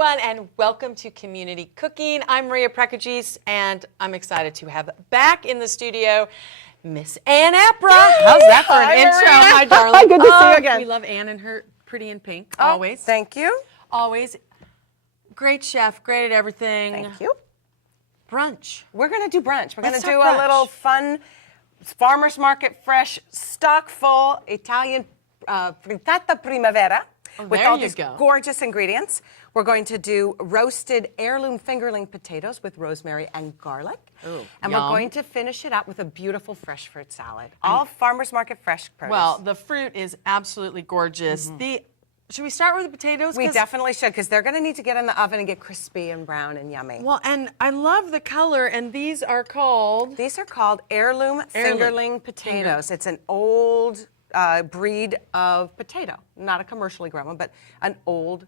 everyone, and welcome to Community Cooking. I'm Maria Prekeges, and I'm excited to have back in the studio Miss Ann Apra. How's that for an intro? Maria. Hi, darling. Good to see you again. We love Ann and her pretty in pink, always. Thank you. Always. Great chef, great at everything. Thank you. Brunch. We're going to do brunch. We're going to Let's do talk a brunch. little fun, farmer's market fresh, stock full Italian frittata primavera with there all you these go. gorgeous ingredients. We're going to do roasted heirloom fingerling potatoes with rosemary and garlic. Ooh, and yum. we're going to finish it up with a beautiful fresh fruit salad. All farmer's market fresh produce. Well, the fruit is absolutely gorgeous. Should we start with the potatoes? We 'Cause- definitely should, because they're going to need to get in the oven and get crispy and brown and yummy. Well, and I love the color, and these are called... These are called heirloom fingerling potatoes. It's an old breed of potato, not a commercially grown one, but an old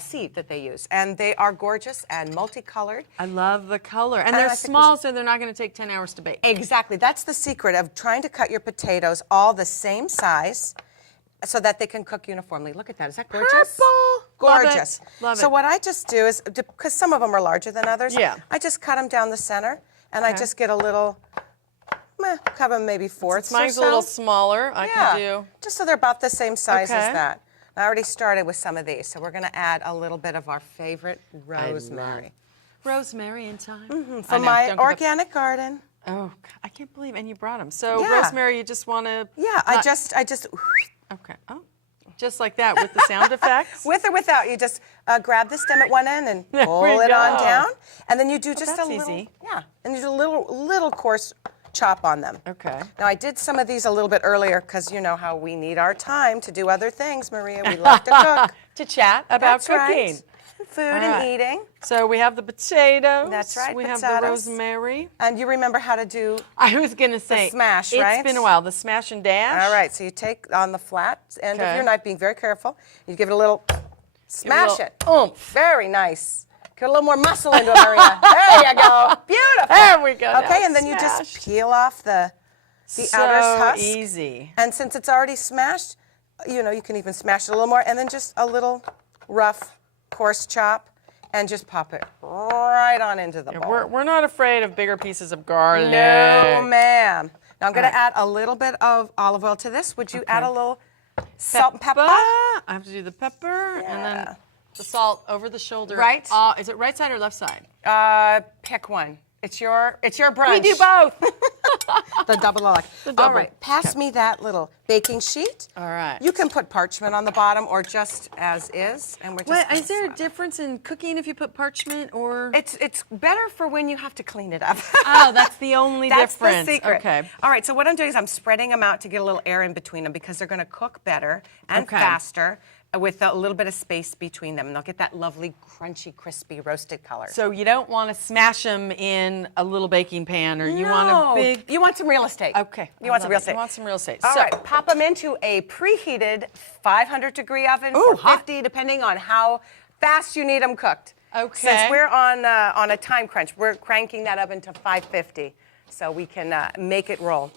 seed that they use. And they are gorgeous and multicolored. I love the color. And I they're think we small, should- so they're not going to take 10 hours to bake. Exactly. That's the secret of trying to cut your potatoes all the same size so that they can cook uniformly. Look at that. Is that gorgeous? Purple. Gorgeous. Love it. So what I just do is, because some of them are larger than others, Yeah. I just cut them down the center, and I just get a little, cut them maybe fourths Mine's or a little so. smaller. I can do. Just so they're about the same size Okay. as that. I already started with some of these, so we're going to add a little bit of our favorite rosemary. Rosemary in time. From my organic garden. Oh, I can't believe, and you brought them. So Yeah. rosemary, you just want to... Yeah, I just, Okay. Oh, just like that with the sound effects? with or without, you just grab the stem at one end and There pull we it on go. down, and then you do just a that's little, easy. and you do a little coarse chop on them. Okay. Now I did some of these a little bit earlier because you know how we need our time to do other things, Maria. We love to cook. To chat about That's cooking. right. Food All and right. eating. So we have the potatoes. That's right, We have the potatoes. rosemary. And you remember how to do. I was going to say, smash, right? It's been a while. The smash and dash. All right, so you take on the flat end Okay. of your knife, being very careful. You give it a little smash little it. oomph. Very nice. Get a little more muscle into it, Maria. There you go. Beautiful. There we go. Okay, Now and then you just smash. peel off the So outer husk. easy. And since it's already smashed, you know, you can even smash it a little more, and then just a little rough, coarse chop, and just pop it right on into the bowl. We're not afraid of bigger pieces of garlic. No, ma'am. Now I'm going All to add a little bit of olive oil to this. Would you add a little salt and pepper? I have to do the pepper and Yeah. then the salt over the shoulder. Right. Is it right side or left side? Pick one. It's your brunch. We do both. The double olive. The double. All right, pass me that little baking sheet. All right. You can put parchment on the bottom or just as is, and we're just. Wait, gonna is there a slap it. difference in cooking if you put parchment or? It's better for when you have to clean it up. Oh, that's the only That's difference. the secret. Okay. All right, so what I'm doing is I'm spreading them out to get a little air in between them because they're going to cook better and Okay. faster with a little bit of space between them, and they'll get that lovely, crunchy, crispy, roasted color. So you don't want to smash them in a little baking pan, or you want a big. You want some real estate. Okay. You want some real estate. You want some real estate. All so, right, pop them into a preheated 500-degree oven Ooh, for hot. 50, depending on how fast you need them cooked. Okay. Since we're on a time crunch, we're cranking that oven to 550 so we can make it roll.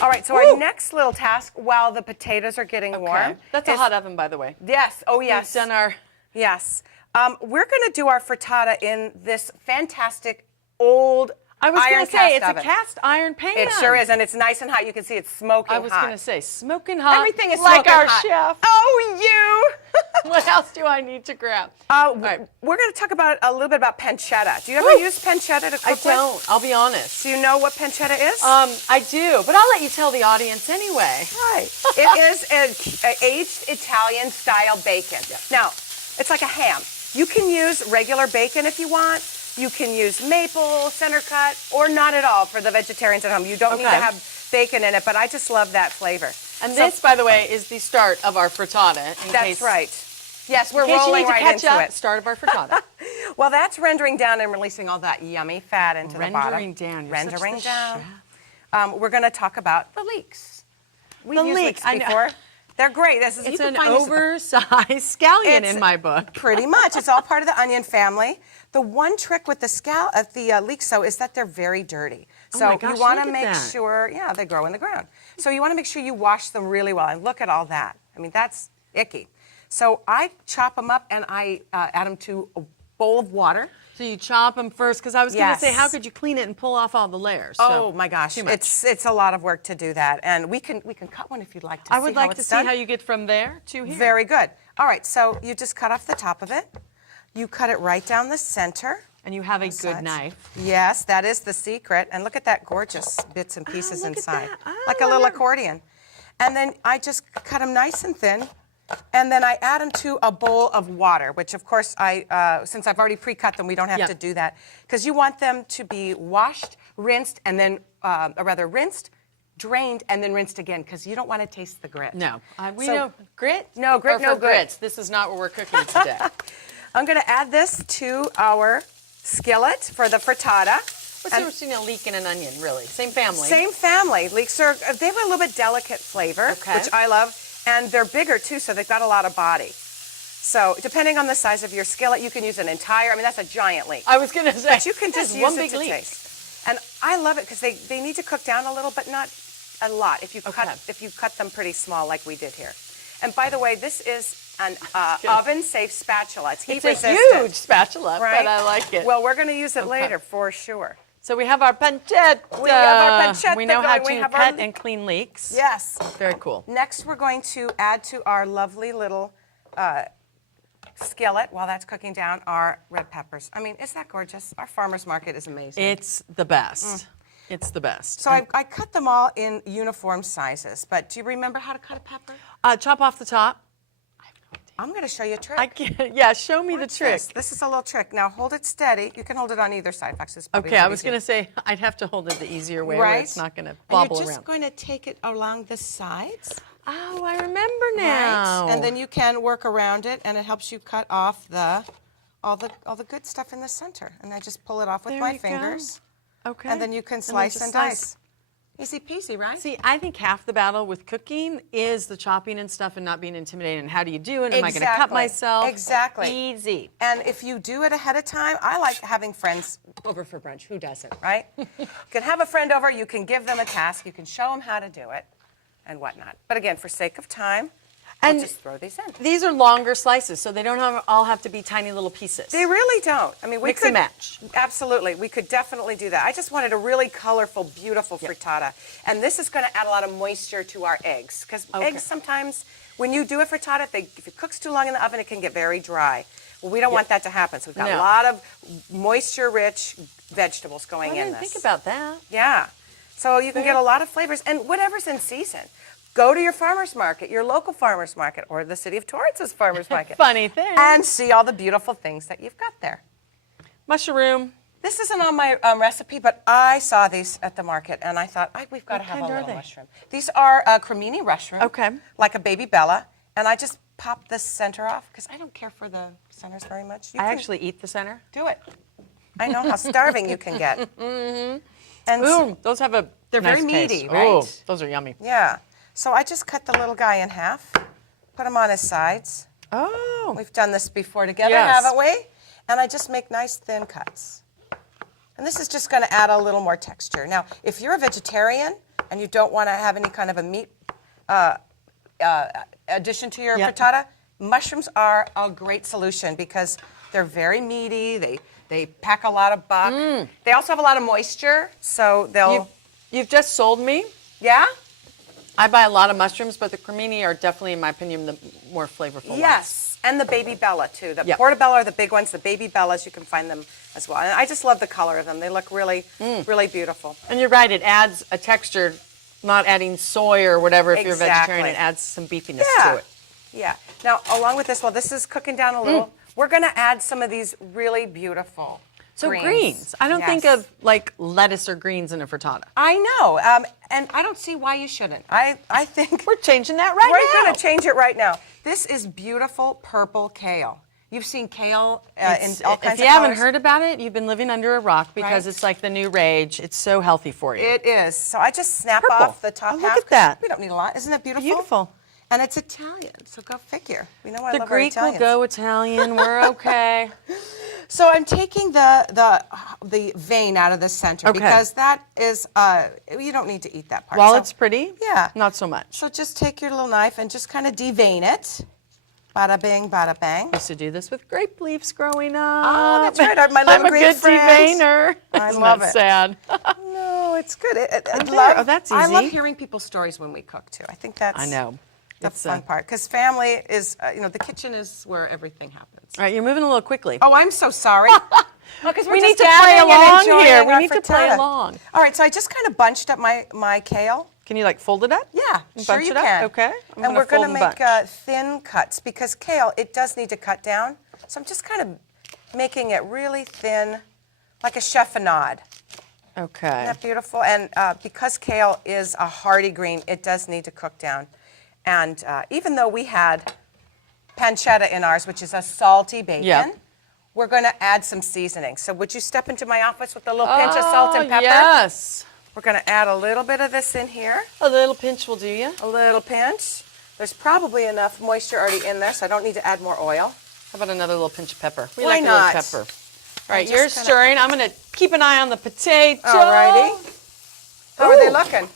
All right, so our next little task, while the potatoes are getting warm. That's a hot oven, by the way. Yes. Oh, yes. We've done our. Yes. We're going to do our frittata in this fantastic old I was iron going to say cast it's oven. a cast iron pan. It sure is, and it's nice and hot. You can see it's smoking I was hot. going to say smoking hot. Everything is like smoking our hot. chef. Oh, you! What else do I need to grab? We're going to talk about a little bit about pancetta. Do you ever use pancetta to cook I with? don't. I'll be honest. Do you know what pancetta is? I do, but I'll let you tell the audience anyway. Right. It is an aged Italian-style bacon. Now, it's like a ham. You can use regular bacon if you want. You can use maple, center cut, or not at all for the vegetarians at home. You don't need to have bacon in it, but I just love that flavor. And this, by the way, is the start of our frittata. That's right. Yes, we're In case you rolling need to right catch into up, it. start of our frittata. Well, that's rendering down and releasing all that yummy fat into the bottom. Rendering down. You're such Rendering the down. chef. We're going to talk about the leeks. We've The used leek, leeks I know. before. They're great. It's an oversized scallion It's in my book. Pretty much. It's all part of the onion family. The one trick with the leeks, though, is that they're very dirty. So my gosh, you want look to at make that. sure, yeah, they grow in the ground. So you want to make sure you wash them really well. And look at all that. I mean, that's icky. So I chop them up and I add them to bowl of water. So you chop them first, because I was going to say, Yes. how could you clean it and pull off all the layers? Oh So, my gosh, too much. it's a lot of work to do that, and we can cut one if you'd like to. I would like to see done. how you get from there to here. Very good. All right, so you just cut off the top of it. You cut it right down the center. And you have a good sides. knife. Yes, that is the secret. And look at that gorgeous bits and pieces look at inside, that. Oh, like a I little never- accordion. And then I just cut them nice and thin. And then I add them to a bowl of water, which of course since I've already pre-cut them, we don't have Yeah. to do that. Because you want them to be washed, rinsed, and then, rinsed, drained, and then rinsed again, because you don't want to taste the grit. No. We So- know grit? No, grit, Or no for good. grits. This is not what we're cooking today. I'm going to add this to our skillet for the frittata. What's the difference between a leek and an onion, really? Same family. Same family. Leeks are, they have a little bit delicate flavor, Okay. which I love, and they're bigger too, so they've got a lot of body. So depending on the size of your skillet, you can use an entire, I mean, that's a giant leek. I was going to say. But you can just that's use one it big to leek. taste. And I love it because they need to cook down a little, but not a lot if you Okay. cut them pretty small like we did here. And by the way, this is an Good. oven-safe spatula. It's It's heat-resistant. a huge spatula, right? but I like it. Well, we're going to use it later for sure. So we have our pancetta. We have our pancetta We know how going. We to have our cut leek. and clean leeks. Yes. Very cool. Next, we're going to add to our lovely little skillet, while that's cooking down, our red peppers. I mean, isn't that gorgeous? Our farmer's market is amazing. It's the best. It's the best. So I cut them all in uniform sizes, but do you remember how to cut a pepper? Chop off the top. I'm going to show you a trick. I can't. Yeah, show me the Watch trick. this. This is a little trick. Now hold it steady. You can hold it on either side. Fox, this is probably Okay, a I little was easier. going to say I'd have to hold it the easier way, where Right? it's not going to And bobble you're just around. going to take it along the sides. Oh, I remember now. Right? And then you can work around it, and it helps you cut off all the good stuff in the center. And I just pull it off with There my you go. fingers. Okay. And then you can then slice just and slice. dice. Easy peasy, right? See, I think half the battle with cooking is the chopping and stuff and not being intimidated. And how do you do it? Am I going to cut Exactly. myself? Exactly. Easy. And if you do it ahead of time, I like having friends over for brunch. Who doesn't, right? You can have a friend over, you can give them a task, you can show them how to do it and whatnot. But again, for sake of time, And we'll just throw these in. These are longer slices, so they don't all have to be tiny little pieces. They really don't. I mean, we Mix could and match. Absolutely, we could definitely do that. I just wanted a really colorful, beautiful frittata, and this is going to add a lot of moisture to our eggs because eggs sometimes, when you do a frittata, if it cooks too long in the oven, it can get very dry. Well, we don't want that to happen, so we've got a lot of moisture-rich vegetables going I in didn't this. think about that. Yeah, so you can get a lot of flavors and whatever's in season. Go to your farmer's market, your local farmer's market, or the city of Torrance's farmer's market. Funny thing. And see all the beautiful things that you've got there. Mushroom. This isn't on my recipe, but I saw these at the market, and I thought, we've got to have a kind are little they? mushroom. These are cremini mushroom, Okay. like a baby Bella, and I just popped this center off because I don't care for the centers very much. You I can actually eat the center. do it. I know how starving you can get. And Ooh, those have a They're nice very meaty, taste. right? Oh, those are yummy. yeah, so I just cut the little guy in half, put him on his sides. Oh. We've done this before together, Yes. haven't we? And I just make nice thin cuts. And this is just going to add a little more texture. Now, if you're a vegetarian and you don't want to have any kind of a meat addition to your frittata, mushrooms are a great solution because they're very meaty. They pack a lot of buck. They also have a lot of moisture, so they'll... You've just sold me. Yeah? I buy a lot of mushrooms, but the cremini are definitely, in my opinion, the more flavorful ones. Yes, and the baby Bella too. The Yep. portobello are the big ones. The baby Bellas, you can find them as well. And I just love the color of them. They look really, really beautiful. And you're right, it adds a texture, not adding soy or whatever. If you're a vegetarian, Exactly. it adds some beefiness Yeah. to it. Yeah. Now, along with this, while this is cooking down a little, we're going to add some of these really beautiful So greens. I don't think Yes. of like lettuce or greens in a frittata. I know, and I don't see why you shouldn't. I think We're changing that right we're now. going to change it right now. This is beautiful purple kale. You've seen kale in all kinds of colors. If you haven't heard about it, you've been living under a rock because Right. it's like the new rage. It's so healthy for you. It is. So I just snap Purple. off the top Oh, half. look at 'cause that. We don't need a lot. Isn't that beautiful? Beautiful. And it's Italian, so go figure. We know I The love our Greek will Italians. go Italian. We're okay. So I'm taking the vein out of the center Okay. because that is you don't need to eat that part. While So- it's pretty, yeah, not so much. So just take your little knife and just kind of devein it. Bada bing, bada bang. Used to do this with grape leaves growing up. Oh, that's right. My little I'm a Greek good friends. deveiner. I Isn't love that it. sad? No, it's good. Oh, that's I love easy. hearing people's stories when we cook too. I think that's I know. the It's, fun part. Because family is, the kitchen is where everything happens. All right, you're moving a little quickly. Oh, I'm so sorry. Because we need to play along here. We need to play frittata. along. All right, so I just kind of bunched up my kale. Can you like fold it up? Yeah, And sure bunch you it up? can. Okay. And we're going going to to make thin cuts because kale, it does need to cut down. So I'm just kind of making it really thin, like a chiffonade. Okay. Isn't that beautiful? And because kale is a hearty green, it does need to cook down. And even though we had pancetta in ours, which is a salty bacon, Yep. we're going to add some seasoning. So would you step into my office with a little pinch of salt and pepper? Yes. We're going to add a little bit of this in here. A little pinch will do you. A little pinch. There's probably enough moisture already in there, so I don't need to add more oil. How about another little pinch of pepper? We Why like not? a little pepper. All right, just you're gonna- stirring. I'm going to keep an eye on the potato. Alrighty. How are they Ooh. looking?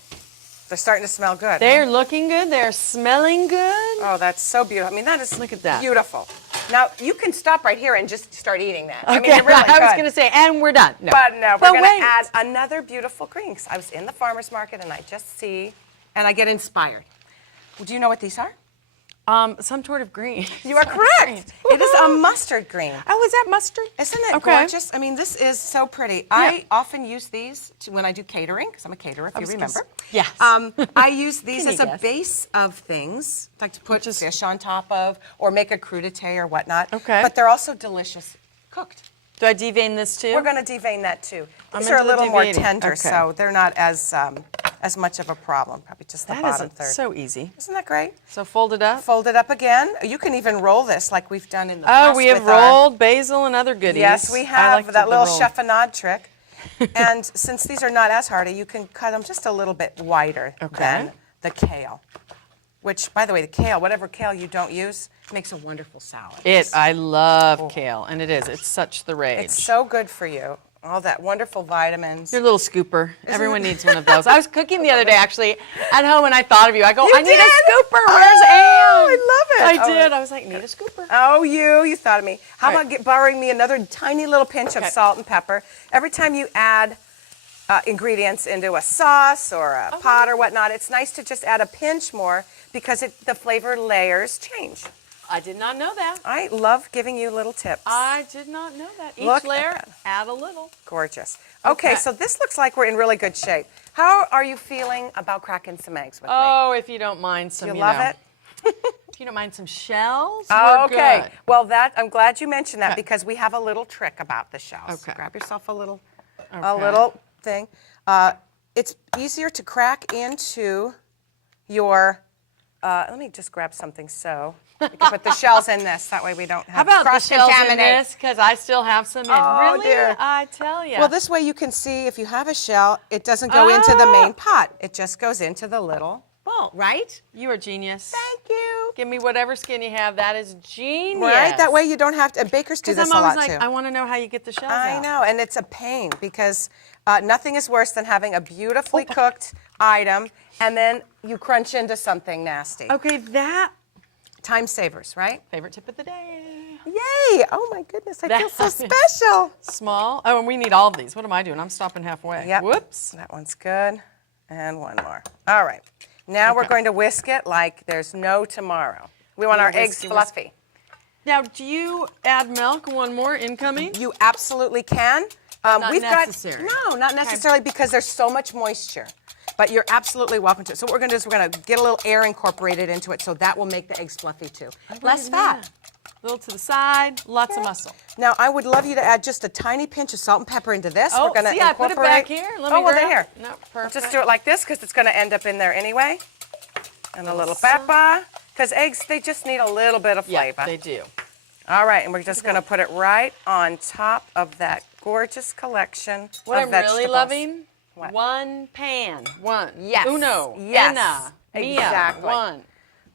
They're starting to smell good. They're looking good. They're smelling good. Oh, that's so beautiful. I mean, that is Look at that. beautiful. Now, you can stop right here and just start eating that. I mean, Okay, you really I was could. going to say, and we're done. No. But no, we're But going wait. to add another beautiful green. 'Cause I was in the farmer's market and I just see, and I get inspired. Well, do you know what these are? Some sort of green. You are correct. It is a mustard green. Oh, is that mustard? Isn't it Okay. gorgeous? I mean, this is so pretty. I often use these when I do catering, because I'm a caterer, if you remember. Yes. I use these Can as you a guess? base of things, like to put fish on top of, or make a crudité or whatnot. Okay. But they're also delicious cooked. Do I devein this too? We're going to devein that too. I'm These are a into the little more deveining. tender, Okay. so they're not as much of a problem. Probably just the That bottom is third. so easy. Isn't that great? So fold it up. Fold it up again. You can even roll this like we've done in the Oh, past. we have with our- rolled basil and other goodies. Yes, we I have like that the little roll. chiffonade trick. And since these are not as hardy, you can cut them just a little bit wider Okay. than the kale. Which, by the way, the kale, whatever kale you don't use, makes a wonderful salad. I love kale, and it is. It's such the rage. It's so good for you. All that wonderful vitamins. Your little scooper. Everyone needs one of those. I was cooking the other day, actually, at home, and I thought of you. I go, I need did? a scooper. Where's Oh, Ann? I love it. I Oh. did. I was like, need a scooper. Oh, you thought of me. How Right. about borrowing me another tiny little pinch of Okay. salt and pepper? Every time you add ingredients into a sauce or a pot or whatnot, it's nice to just add a pinch more because the flavor layers change. I did not know that. I love giving you little tips. I did not know that. Each Look at layer, that. add a little. Gorgeous. Okay, Okay. so this looks like we're in really good shape. How are you feeling about cracking some eggs with me? Oh, if you don't mind some, You you love know. it? If you don't mind some shells, Oh, we're okay. good. Well, I'm glad you mentioned that Okay. because we have a little trick about the shells. Okay. Grab yourself a little Okay. thing. It's easier to crack into your. Let me just grab something so we can put the shells in this. That way we don't How have about the shells in cross-contaminate. this? Because I still have some in. Oh, Really? dear. I tell you. Well, this way you can see if you have a shell, it doesn't go into the main pot. It just goes into the little bowl, right? You are genius. Thank you. Give me whatever skin you have. That is genius. Right? That way you don't have to. And bakers do Because this I'm a always lot like, too. I want to know how you get the shells I out. know, and it's a pain because nothing is worse than having a beautifully cooked item and then you crunch into something nasty. Okay, that Time savers, right? favorite tip of the day. Yay! Oh my goodness, I feel so That- special. Small. Oh, and we need all of these. What am I doing? I'm stopping halfway. Yep. Whoops. That one's good. And one more. All right. Now we're Okay. going to whisk it like there's no tomorrow. We want our eggs Whiskey, fluffy. Now, do you add milk? One more incoming? You absolutely can. not necessary. No, not necessarily because there's so much moisture. But you're absolutely welcome to. So what we're going to do is we're going to get a little air incorporated into it, so that will make the eggs fluffy too. Less fat. A little to the side, lots of muscle. Now I would love you to add just a tiny pinch of salt and pepper into this. Oh, we're going to see, I put incorporate. it back here. Let me oh, well, grab. then here. No, We'll perfect. just do it like this because it's going to end up in there anyway. And a little pepper. Because eggs, they just need a little bit of Yeah, flavor. they do. All right, and we're just going to put it right on top of that gorgeous collection What of I'm vegetables. really loving, What? one pan. One. Yes. Uno. Yes. Una. Mia. Exactly. One.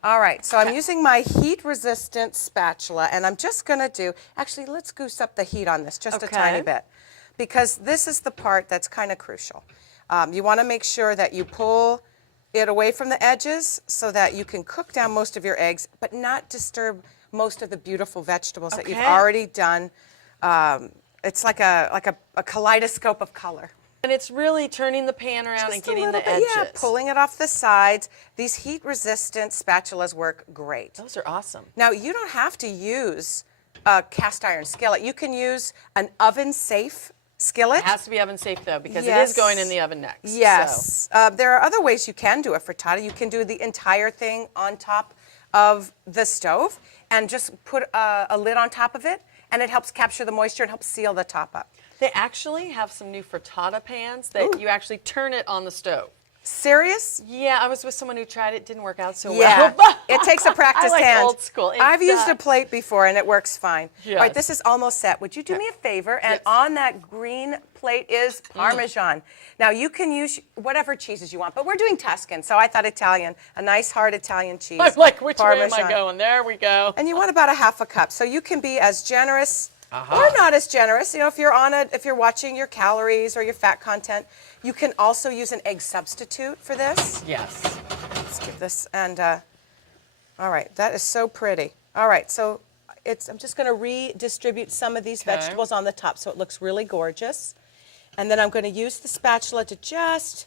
All right, so I'm using my heat-resistant spatula, and I'm just going to do, actually, let's goose up the heat on this just a Okay. tiny bit, because this is the part that's kind of crucial. You want to make sure that you pull it away from the edges so that you can cook down most of your eggs, but not disturb most of the beautiful vegetables that you've Okay. already done. It's like a kaleidoscope of color. And it's really turning the pan around and Just a getting little the bit, edges. yeah, pulling it off the sides. These heat-resistant spatulas work great. Those are awesome. Now, you don't have to use a cast iron skillet. You can use an oven-safe skillet. It has to be oven safe though, because it Yes. is going in the oven next. Yes. There are other ways you can do a frittata. You can do the entire thing on top of the stove and just put a lid on top of it, and it helps capture the moisture and helps seal the top up. They actually have some new frittata pans that you actually turn it on the stove. Serious? Yeah, I was with someone who tried it. Didn't work out so Yeah, well. it takes a practiced I like hand. old school. It I've used a does. plate before and it works fine. Yes. All right, this is almost set. Would you do me a favor? And Yes. on that green plate is Parmesan. Now you can use whatever cheeses you want, but we're doing Tuscan, so I thought Italian, a nice hard Italian cheese. I'm like, which way Parmesan. am I going? There we go. And you want about a half a cup, so you can be as generous or not as generous. You know, if you're watching your calories or your fat content, you can also use an egg substitute for this. Yes. Let's give this, and all right, that is so pretty. All right, so I'm just going to redistribute some of these Okay. vegetables on the top so it looks really gorgeous. And then I'm going to use the spatula to just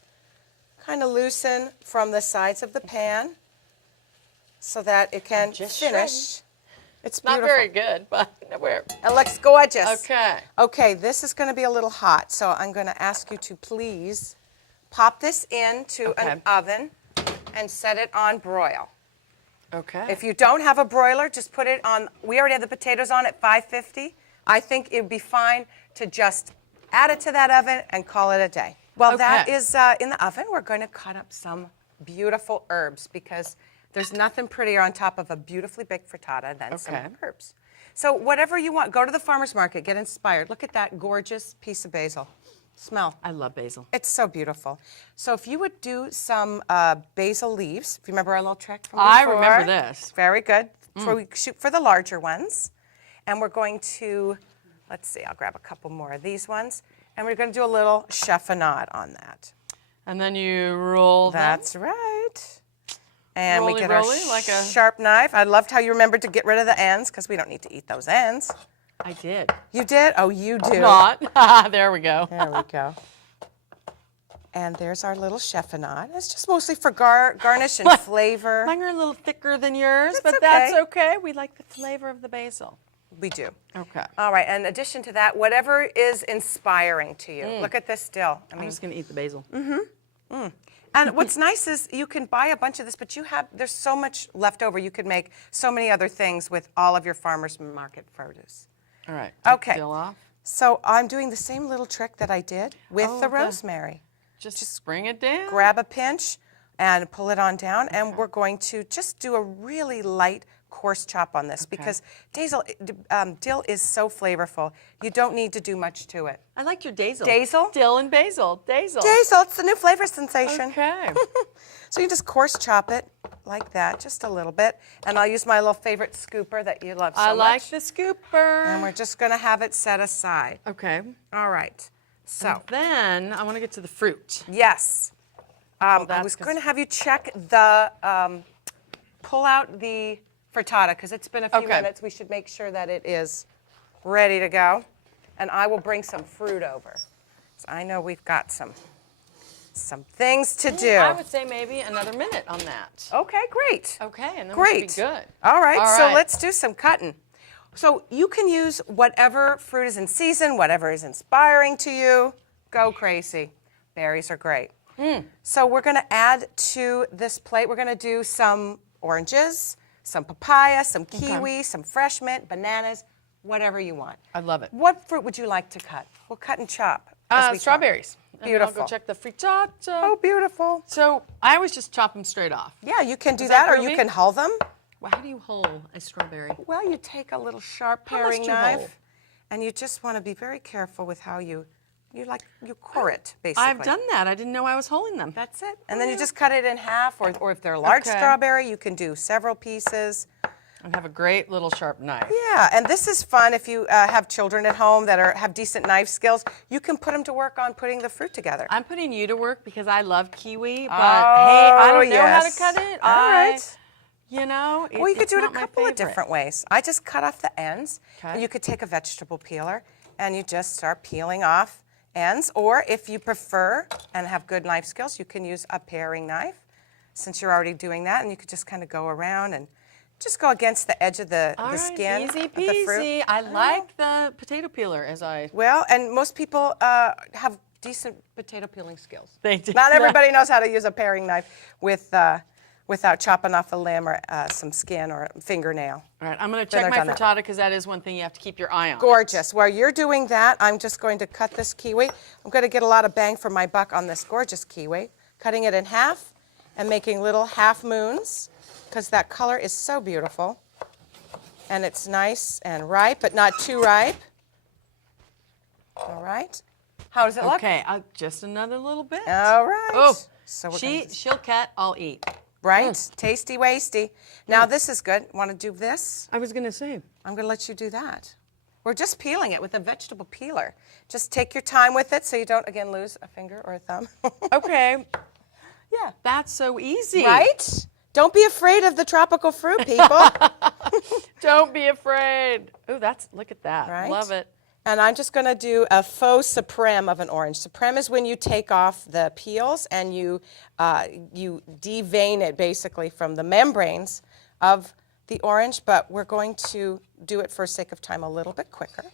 kind of loosen from the sides of the pan so that it can just finish. It's Not beautiful. very good, but we're It looks gorgeous. okay. Okay, this is going to be a little hot, so I'm going to ask you to please pop this into an Okay. oven and set it on broil. Okay. If you don't have a broiler, just put it on. We already have the potatoes on at 550. I think it would be fine to just add it to that oven and call it a day. While that Okay. is in the oven, we're going to cut up some beautiful herbs because there's nothing prettier on top of a beautifully baked frittata than some Okay. herbs. So whatever you want, go to the farmer's market, get inspired. Look at that gorgeous piece of basil. Smell. I love basil. It's so beautiful. So if you would do some basil leaves, if you remember our little trick from I before. remember this. Very good. So we shoot for the larger ones. And we're going to, let's see, I'll grab a couple more of these ones. And we're going to do a little chiffonade on that. And then you roll them. That's right. And we get Roly-roly, our like a- sharp knife. I loved how you remembered to get rid of the ends because we don't need to eat those ends. I did. You did? Oh, you do. Not. There we go. There we go. And there's our little chiffonade. It's just mostly for garnish and flavor. Mine are a little thicker than yours, That's but that's okay. okay. We like the flavor of the basil. We do. Okay. All right, in addition to that, whatever is inspiring to you. Look at this dill. I I'm mean, just going to eat the basil. and what's nice is you can buy a bunch of this, but there's so much left over. You could make so many other things with all of your farmer's market produce. All right. Take Okay. the dill off. So I'm doing the same little trick that I did with Oh, the the- rosemary. Just bring it down. Grab a pinch and pull it on down, and we're going to just do a really light coarse chop on this because dill is so flavorful. You don't need to do much to it. I like your dazel. Dazel? Dill and basil. Dazel. Dazel, it's the new flavor sensation. Okay. So you just coarse chop it like that, just a little bit. And I'll use my little favorite scooper that you love so I like much. the scooper. And we're just going to have it set aside. Okay. All right. So, Then I want to get to the fruit. yes. I that's was 'cause- going to have you check the, pull out the frittata because it's been a few Okay. minutes. We should make sure that it is ready to go. And I will bring some fruit over. So I know we've got some things to do. I would say maybe another minute on that. Okay, great. Okay, and then Great. we should be good. All right, All so right. let's do some cutting. So you can use whatever fruit is in season, whatever is inspiring to you. Go crazy. Berries are great. So we're going to add to this plate, we're going to do some oranges, some papaya, some kiwi, some fresh mint, bananas, whatever you want. I love it. What fruit would you like to cut? We'll cut and chop. as we talk. Strawberries. And then I'll Beautiful. go check the frittata. Oh, beautiful. So I always just chop them straight off. Yeah, you can do Is that that, or you groovy? can hull them. Well, how do you hull a strawberry? Well, you take a little sharp How much paring do you knife, hold? and you just want to be very careful with how you core it, basically. I've done that. I didn't know I was hulling them. That's it. And then you just cut it in half, or if they're a large Okay. strawberry, you can do several pieces. And have a great little sharp knife. Yeah, and this is fun if you have children at home that have decent knife skills. You can put them to work on putting the fruit together. I'm putting you to work because I love kiwi, but Oh, hey, I don't know how to yes. cut it. All right. you know. Well, you could it's do it a not my couple of favorite. different ways. I just cut off the ends, Okay. and you could take a vegetable peeler and you just start peeling off ends. Or if you prefer and have good knife skills, you can use a paring knife since you're already doing that, and you could just kind of go around and just go against the edge of the skin Easy of the fruit. peasy. I like the potato peeler as I. Well, and most people have decent potato peeling skills. They do. Not everybody knows how to use a paring knife without chopping off a limb or some skin or a fingernail. All right, I'm going to Then check my they're done frittata because that is one thing you have to keep your eye on. Gorgeous. While you're doing that, I'm just going to cut this kiwi. I'm going to get a lot of bang for my buck on this gorgeous kiwi. Cutting it in half and making little half moons because that color is so beautiful. And it's nice and ripe, but not too ripe. All right. How does it look? Okay, just another little bit. All right. Oh, so we're she'll cut, I'll eat. right? Tasty wasty. Now this is good. Want to do this? I was going to say. I'm going to let you do that. We're just peeling it with a vegetable peeler. Just take your time with it so you don't, again, lose a finger or a thumb. Okay, Yeah. that's so easy. Right? Don't be afraid of the tropical fruit, people. Don't be afraid. Oh, look at that. Right? Love it. And I'm just going to do a faux supreme of an orange. Supreme is when you take off the peels and you devein it basically from the membranes of the orange, but we're going to do it for sake of time a little bit quicker.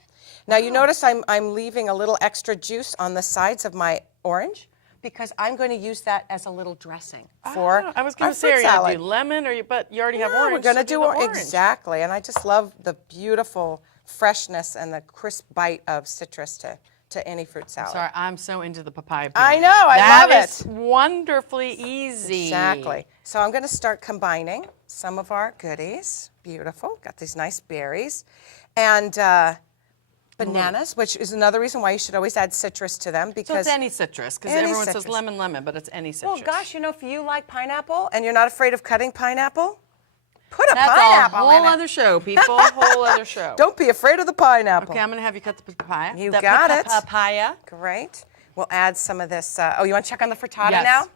Now you notice I'm leaving a little extra juice on the sides of my orange because I'm going to use that as a little dressing for I was going our to say, fruit are you going salad. to do lemon, but you already have No, orange. we're going to so do the orange. exactly, and I just love the beautiful freshness and the crisp bite of citrus to any fruit salad. Sorry, I'm so into the papaya. I peeling. know, I love That is it. wonderfully easy. Exactly. So I'm going to start combining some of our goodies. Beautiful. Got these nice berries. And bananas, which is another reason why you should always add citrus to them. So Because it's any citrus, because Any everyone says citrus. lemon, but it's any citrus. well, gosh, you know, if you like pineapple and you're not afraid of cutting pineapple, put a That's pineapple a whole in it. other show, people. Whole other show. Don't be afraid of the pineapple. Okay, I'm going to have you cut the papaya. You The got it. Papaya. Great. We'll add some of this. Oh, you want to check on the frittata Yes. now?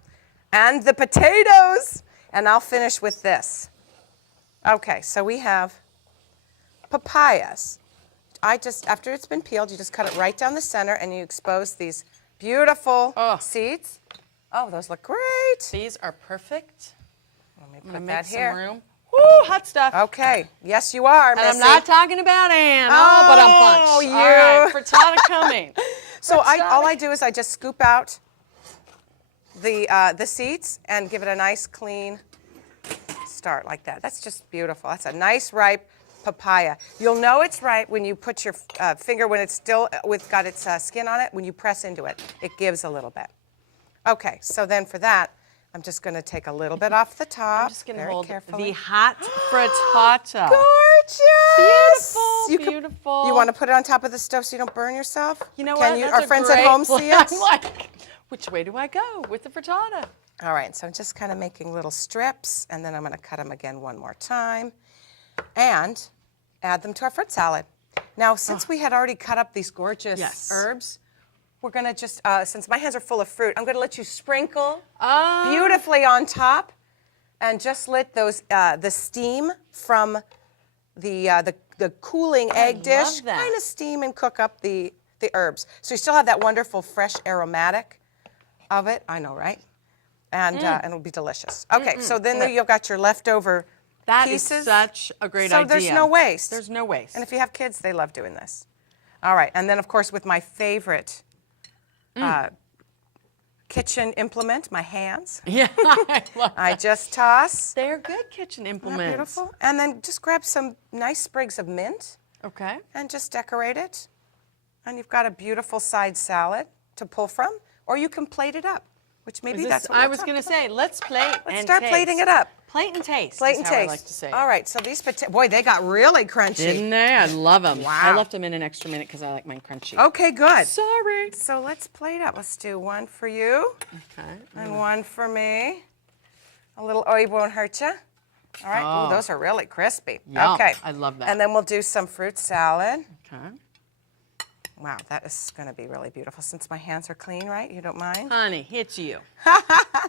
And the potatoes. And I'll finish with this. Okay, so we have papayas. After it's been peeled, you just cut it right down the center and you expose these beautiful seeds. Oh, those look great. These are perfect. Let me I'm put going to that make some here. room. Woo, hot stuff. Okay, yes you are, And I'm Missy. not talking about Ann. Oh, but I'm punched. Oh, you. All right, frittata coming. So all I do is I just scoop out the seeds and give it a nice clean start like that. That's just beautiful. That's a nice ripe papaya. You'll know it's ripe when you put your finger, when it's still got its skin on it, when you press into it, it gives a little bit. Okay, so then for that, I'm just going to take a little bit off the top. I'm just going to very hold carefully. the hot frittata. Gorgeous! Beautiful, beautiful. You want to put it on top of the stove so you don't burn yourself? You know Can what? you, That's our a friends great at home plan. see us? I'm like, which way do I go with the frittata? All right, so I'm just kind of making little strips, and then I'm going to cut them again one more time, and add them to our fruit salad. Now, since we had already cut up these gorgeous Yes. herbs, we're going to just, since my hands are full of fruit, I'm going to let you sprinkle Oh. beautifully on top, and just let those the steam from the cooling egg dish love that. kind of steam and cook up the herbs. So you still have that wonderful fresh aromatic of it. I know, right? And it'll be delicious. Okay, so then you've got your leftover That is pieces. such a great So idea. there's no waste. There's no waste. And if you have kids, they love doing this. All right, and then of course with my favorite kitchen implement, my hands, Yeah, I love I that. just toss. They're good kitchen Isn't that implements. beautiful? And then just grab some nice sprigs of mint Okay. and just decorate it. And you've got a beautiful side salad to pull from, or you can plate it up, which maybe that's what I we'll was talk going to about. say, let's plate Let's and start taste. plating it up. Plate and taste. Plate is and how I taste. like to say it. All right, so these potatoes, boy, they got really crunchy. Didn't they? I love them. Wow. I left them in an extra minute because I like mine crunchy. Okay, good. Sorry. So let's plate up. Let's do one for you Okay. and one for me. A little oil won't hurt you. All right. Oh. Ooh, those are really crispy. Yum. Okay. I love that. And then we'll do some fruit salad. Okay. Wow, that is going to be really beautiful. Since my hands are clean, right? You don't mind? Honey, it's you.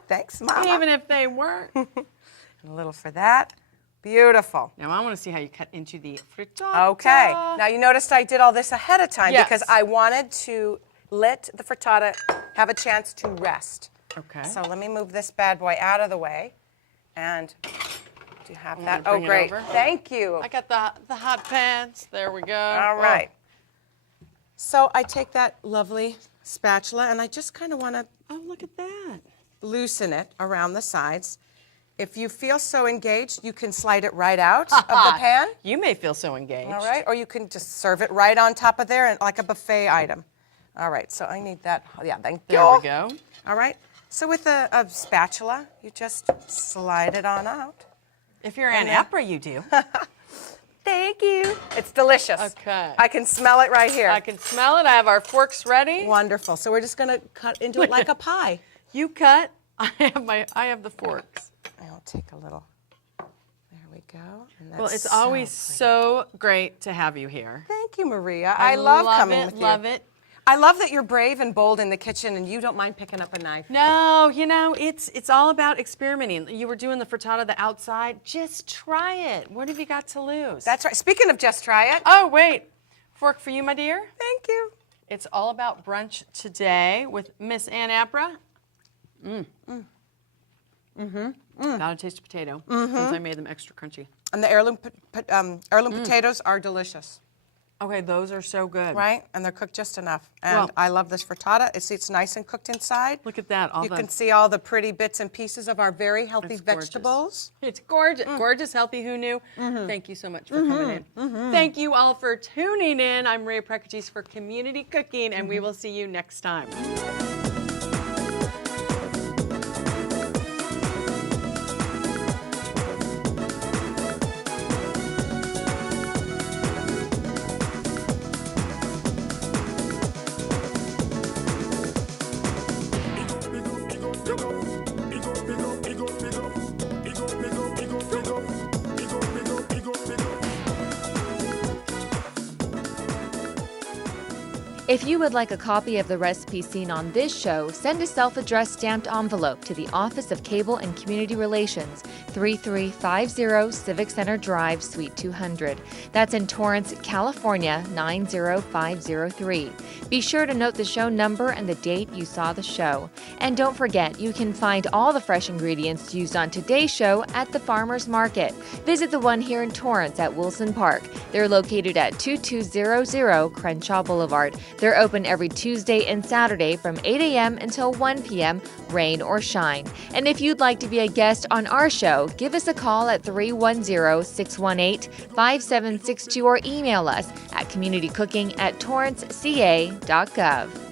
Thanks, Mama. Even if they weren't. And a little for that. Beautiful. Now I want to see how you cut into the frittata. Okay. Now you noticed I did all this ahead of time Yes. because I wanted to let the frittata have a chance to rest. Okay. So let me move this bad boy out of the way. And do you have that? Oh, bring it great. over. Thank you. I got the hot pans. There we go. All right. So I take that lovely spatula and I just kind of want to Oh, look at that. loosen it around the sides. If you feel so engaged, you can slide it right out of the pan. You may feel so engaged. All right, or you can just serve it right on top of there and like a buffet item. All right, so I need that. Yeah, thank you. There we go. All right, so with a spatula, you just slide it on out. If you're an Apra, you do. Thank you. It's delicious. Okay. I can smell it right here. I can smell it. I have our forks ready. Wonderful. So we're just going to cut into it like a pie. You cut. I have the forks. I'll take a little. There we go. And Well, that's it's always pretty. so great to have you here. Thank you, Maria. I love coming it, with you. love it. I love that you're brave and bold in the kitchen and you don't mind picking up a knife. No, you know, it's all about experimenting. You were doing the frittata the outside. Just try it. What have you got to lose? That's right. Speaking of just try it. Oh, wait. Fork for you, my dear. Thank you. It's all about brunch today with Miss Ann Apra. Gotta taste the potato since I made them extra crunchy. And the heirloom potatoes are delicious, Okay, those are so good. right? And they're cooked just enough. And Well- I love this frittata. It's nice and cooked inside. Look at that. You can see all the pretty bits and pieces of our very healthy It's gorgeous. vegetables. It's gorgeous, gorgeous, healthy. Who knew? Thank you so much for coming in. Thank you all for tuning in. I'm Maria Prekeges for Community Cooking, and we will see you next time. If you would like a copy of the recipe seen on this show, send a self-addressed stamped envelope to the Office of Cable and Community Relations, 3350 Civic Center Drive, Suite 200. That's in Torrance, California, 90503. Be sure to note the show number and the date you saw the show. And don't forget, you can find all the fresh ingredients used on today's show at the Farmers Market. Visit the one here in Torrance at Wilson Park. They're located at 2200 Crenshaw Boulevard. They're open every Tuesday and Saturday from 8 a.m. until 1 p.m., rain or shine. And if you'd like to be a guest on our show, give us a call at 310-618-5762 or email us at communitycooking@torranceca.gov.